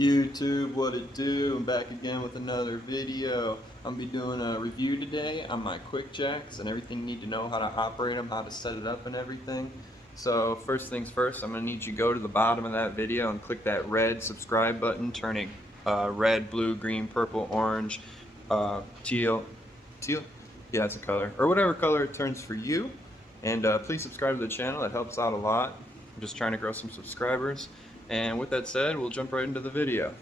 YouTube, what it do? I'm back again with another video. I'm gonna be doing a review today on my QuickJacks and everything you need to know how to operate them, how to set it up and everything. So first things first, I'm gonna need you to go to the bottom of that video and click that red subscribe button, turning red, blue, green, purple, orange, teal, yeah, it's a color, or whatever color it turns for you. And please subscribe to the channel, it helps out a lot. I'm just trying to grow some subscribers. And with that said, we'll jump right into the video.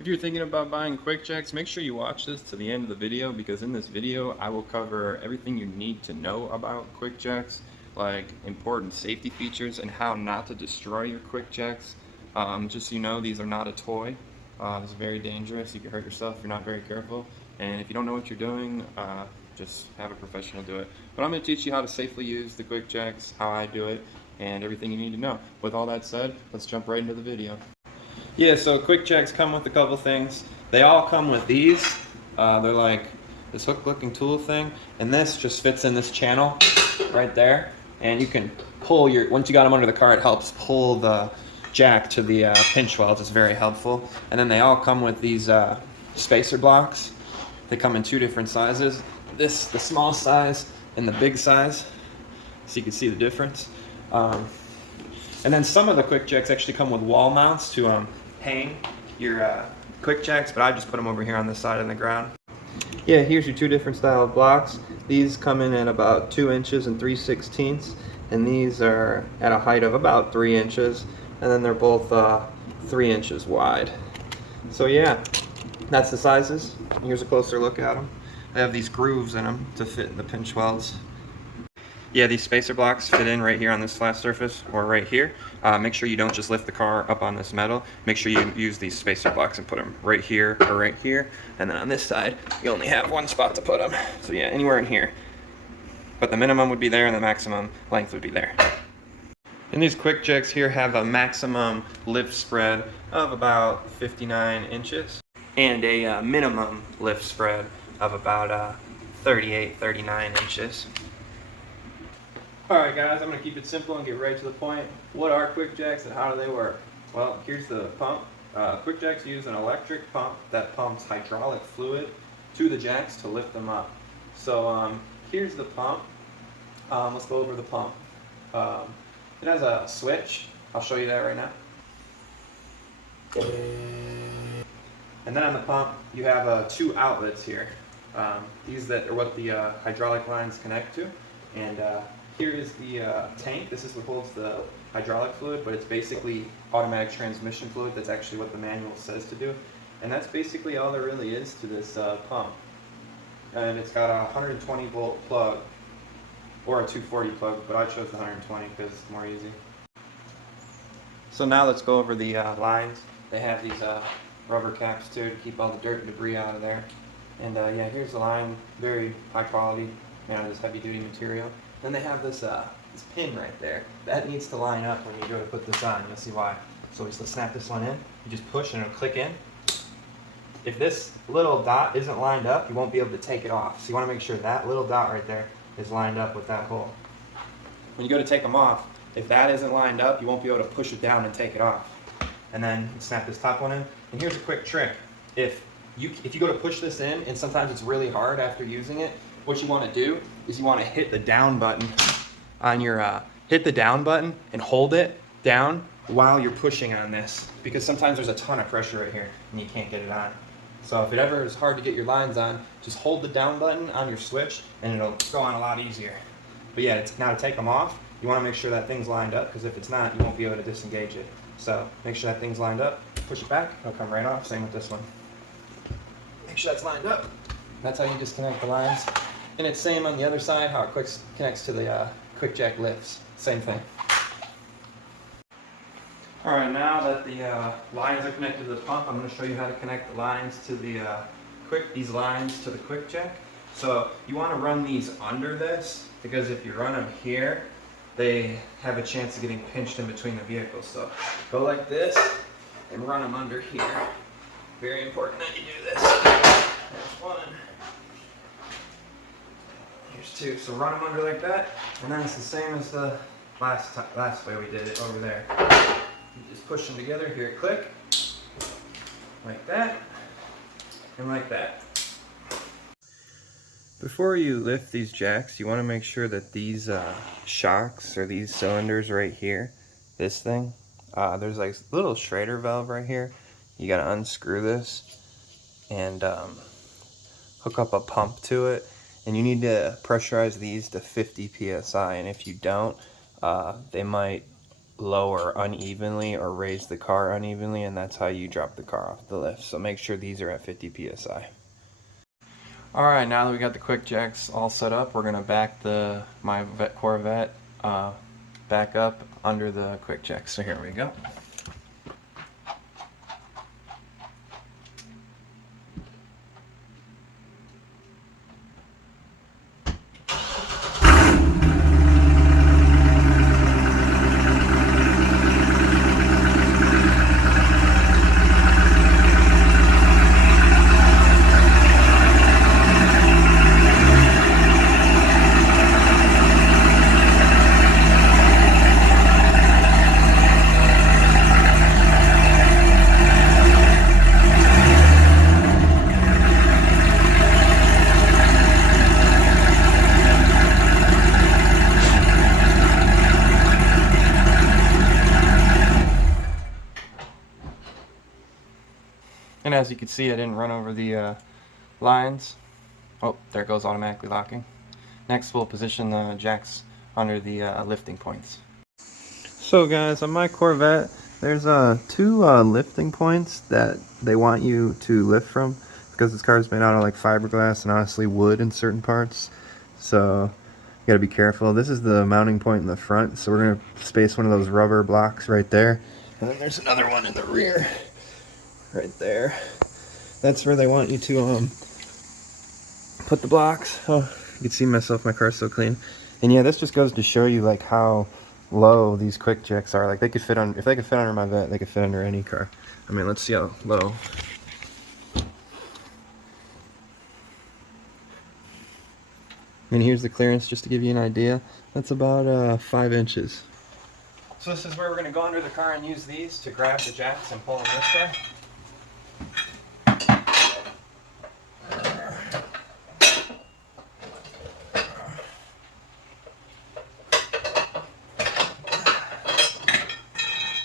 If you're thinking about buying QuickJacks, make sure you watch this to the end of the video, because in this video I will cover everything you need to know about QuickJacks, like important safety features and how not to destroy your QuickJacks. Just so you know, these are not a toy. It's very dangerous. You can hurt yourself if you're not very careful. And if you don't know what you're doing, just have a professional do it. But I'm going to teach you how to safely use the QuickJacks, how I do it, and everything you need to know. With all that said, let's jump right into the video. Yeah, so QuickJacks come with a couple things. They all come with these. They're like this hook-looking tool thing, and this just fits in this channel right there. And you can pull once you got them under the car, it helps pull the jack to the pinch welds. It's very helpful. And then they all come with these spacer blocks. They come in two different sizes. The small size and the big size, so you can see the difference. And then some of the QuickJacks actually come with wall mounts to hang your QuickJacks, but I just put them over here on the side of the ground. Yeah, here's your two different style of blocks. These come in at about 2 inches and 3/16, and these are at a height of about 3 inches, and then they're both 3 inches wide. So yeah, that's the sizes. Here's a closer look at them. They have these grooves in them to fit in the pinch welds. Yeah, these spacer blocks fit in right here on this flat surface, or right here. Make sure you don't just lift the car up on this metal. Make sure you use these spacer blocks and put them right here or right here. And then on this side, you only have one spot to put them. So yeah, anywhere in here. But the minimum would be there and the maximum length would be there. And these QuickJacks here have a maximum lift spread of about 59 inches and a minimum lift spread of about 39 inches. Alright guys, I'm going to keep it simple and get right to the point. What are QuickJacks and how do they work? Well, here's the pump. QuickJacks use an electric pump that pumps hydraulic fluid to the jacks to lift them up. So here's the pump. Let's go over the pump. It has a switch. I'll show you that right now. And then on the pump, you have 2 outlets here. These that are what the hydraulic lines connect to. And here is the tank. This is what holds the hydraulic fluid, but it's basically automatic transmission fluid. That's actually what the manual says to do. And that's basically all there really is to this pump. And it's got a 120 volt plug, or a 240 plug, but I chose the 120 because it's more easy. So now let's go over the lines. They have these rubber caps too to keep all the dirt and debris out of there. And yeah, here's the line, very high quality, this heavy duty material. Then they have this pin right there. That needs to line up when you go to put this on. You'll see why. So we just snap this one in. You just push and it'll click in. If this little dot isn't lined up, you won't be able to take it off. So you want to make sure that little dot right there is lined up with that hole. When you go to take them off, if that isn't lined up, you won't be able to push it down and take it off. And then snap this top one in. And here's a quick trick. If you go to push this in, and sometimes it's really hard after using it, what you want to do is you want to hit the down button on your hit the down button and hold it down while you're pushing on this, because sometimes there's a ton of pressure right here and you can't get it on. So if it ever is hard to get your lines on, just hold the down button on your switch and it'll go on a lot easier. But yeah, now to take them off, you want to make sure that thing's lined up, because if it's not, you won't be able to disengage it. So make sure that thing's lined up, push it back, it'll come right off. Same with this one. Make sure that's lined up. That's how you disconnect the lines. And it's same on the other side, how it connects to the QuickJack lifts. Same thing. Alright, now that the lines are connected to the pump, I'm going to show you how to connect the lines to these lines to the QuickJack. So you want to run these under this, because if you run them here, they have a chance of getting pinched in between the vehicles. So go like this and run them under here. Very important that you do this. There's one. Here's 2. So run them under like that, and then it's the same as the last way we did it over there. You just push them together, hear it click, like that, and like that. Before you lift these jacks, you want to make sure that these shocks, or these cylinders right here, this thing, there's like a little Schrader valve right here. You got to unscrew this and hook up a pump to it, and you need to pressurize these to 50 psi, and if you don't, they might lower unevenly or raise the car unevenly, and that's how you drop the car off the lift. So make sure these are at 50 psi. Alright, now that we got the QuickJacks all set up, we're going to back my Corvette back up under the QuickJack. So here we go. And as you can see, I didn't run over the lines. Oh, there it goes, automatically locking. Next, we'll position the jacks under the lifting points. So guys, on my Corvette, there's two lifting points that they want you to lift from, because this car is made out of like fiberglass and honestly wood in certain parts. So you gotta be careful. This is the mounting point in the front, so we're gonna space one of those rubber blocks right there. And then there's another one in the rear. Right there. That's where they want you to put the blocks. Oh, you can see myself, my car's so clean. And yeah, this just goes to show you like how low these QuickJacks are. Like they could fit on, if they could fit under my Vet, they could fit under any car. I mean, let's see how low. And here's the clearance, just to give you an idea. That's about 5 inches. So this is where we're going to go under the car and use these to grab the jacks and pull them this way.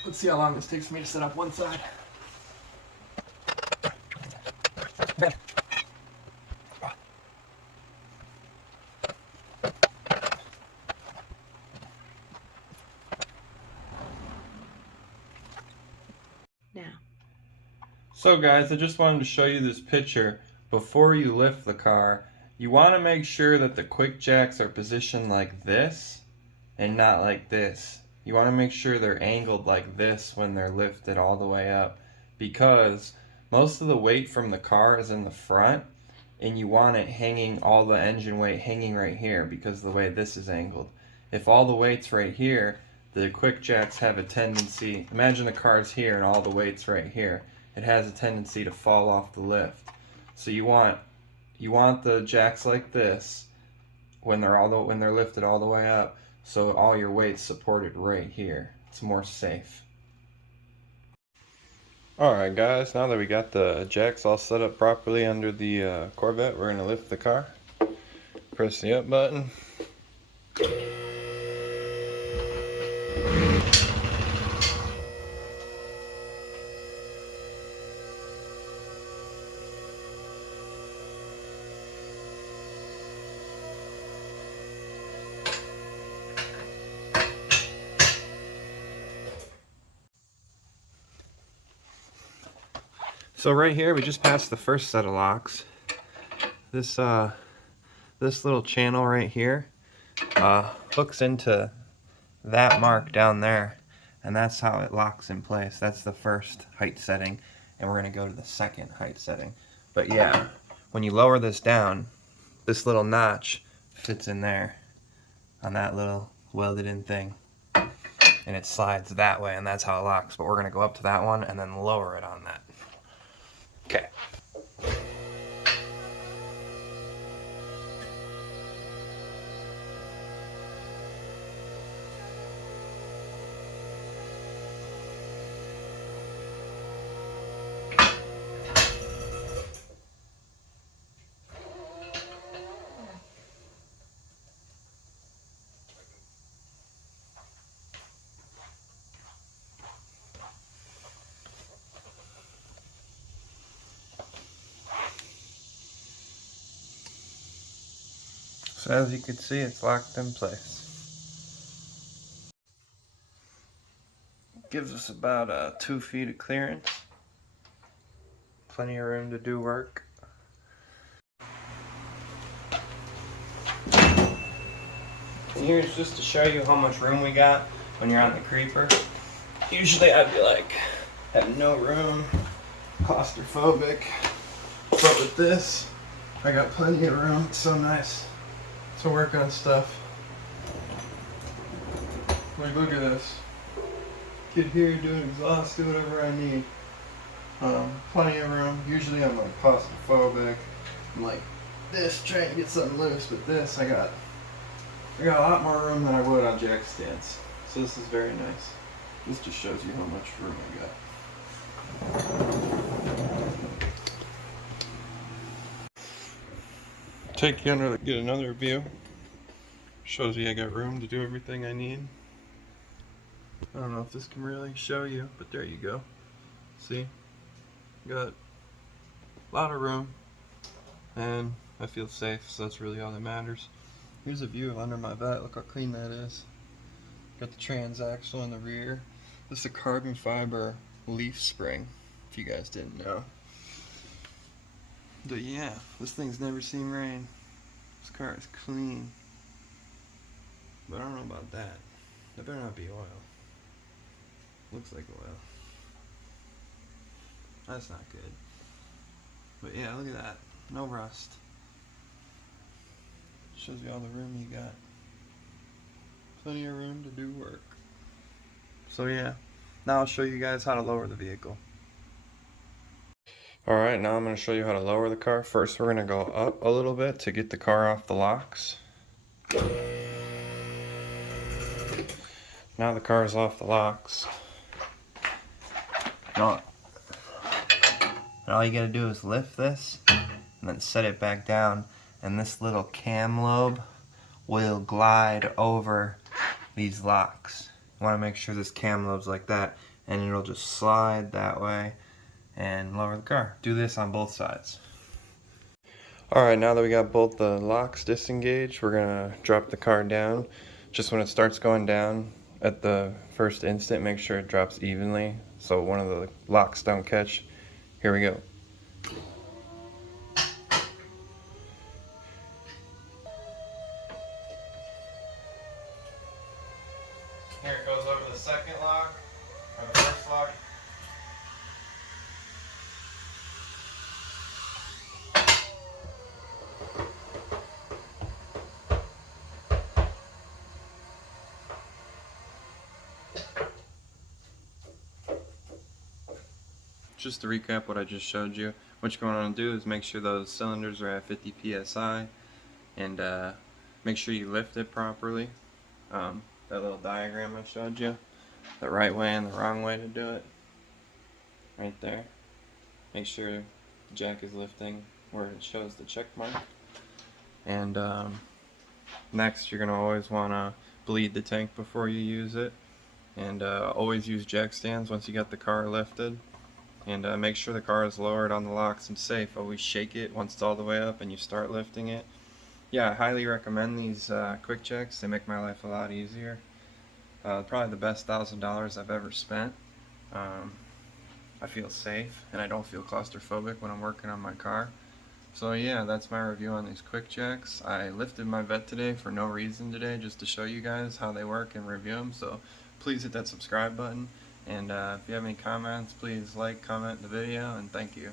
Let's see how long this takes for me to set up one side. Now. So guys, I just wanted to show you this picture. Before you lift the car, you want to make sure that the QuickJacks are positioned like this and not like this. You want to make sure they're angled like this when they're lifted all the way up, because most of the weight from the car is in the front, and you want it hanging, all the engine weight hanging right here because of the way this is angled. If all the weight's right here, the QuickJacks have a tendency, imagine the car's here and all the weight's right here, it has a tendency to fall off the lift. So you want the jacks like this when they're lifted all the way up, so all your weight's supported right here. It's more safe. Alright guys, now that we got the jacks all set up properly under the Corvette, we're going to lift the car. Press the up button. So right here, we just passed the first set of locks. This little channel right here hooks into that mark down there, and that's how it locks in place. That's the first height setting, and we're going to go to the second height setting. But yeah, when you lower this down, this little notch fits in there on that little welded in thing, and it slides that way, and that's how it locks. But we're going to go up to that one and then lower it on that. Okay. So as you can see, it's locked in place. Gives us about 2 feet of clearance. Plenty of room to do work. And here's just to show you how much room we got when you're on the creeper. Usually I'd be like, have no room, claustrophobic. But with this, I got plenty of room. It's so nice to work on stuff. Like, look at this. Get here, do an exhaust, do whatever I need. Plenty of room. Usually I'm like claustrophobic. I'm like this, trying to get something loose, but this, I got a lot more room than I would on jack stands. So this is very nice. This just shows you how much room I got. Take you under, get another view. Shows you I got room to do everything I need. I don't know if this can really show you, but there you go. See? Got a lot of room, and I feel safe, so that's really all that matters. Here's a view of under my vet. Look how clean that is. Got the transaxle in the rear. This is a carbon fiber leaf spring, if you guys didn't know. But yeah, this thing's never seen rain. This car is clean. But I don't know about that. That better not be oil. Looks like oil. That's not good. But yeah, look at that. No rust. Shows you all the room you got. Plenty of room to do work. So yeah, now I'll show you guys how to lower the vehicle. Alright, now I'm going to show you how to lower the car. First we're going to go up a little bit to get the car off the locks. Now the car is off the locks. And all you gotta do is lift this and then set it back down, and this little cam lobe will glide over these locks. You want to make sure this cam lobe's like that, and it'll just slide that way and lower the car. Do this on both sides. Alright, now that we got both the locks disengaged, we're gonna drop the car down. Just when it starts going down, at the first instant, make sure it drops evenly so one of the locks don't catch. Here we go. Here it goes over the second lock, or the first lock. Just to recap what I just showed you, what you're going to do is make sure those cylinders are at 50 psi, and make sure you lift it properly. That little diagram I showed you, the right way and the wrong way to do it, right there. Make sure the jack is lifting where it shows the check mark. And next, you're going to always want to bleed the tank before you use it, and always use jack stands once you got the car lifted. And make sure the car is lowered on the locks and safe. Always shake it once it's all the way up and you start lifting it. Yeah, I highly recommend these QuickJacks. They make my life a lot easier. Probably the best $1,000 I've ever spent. I feel safe and I don't feel claustrophobic when I'm working on my car. So yeah, that's my review on these QuickJacks. I lifted my vet today for no reason today, just to show you guys how they work and review them. So please hit that subscribe button. And if you have any comments, please like, comment the video, and thank you.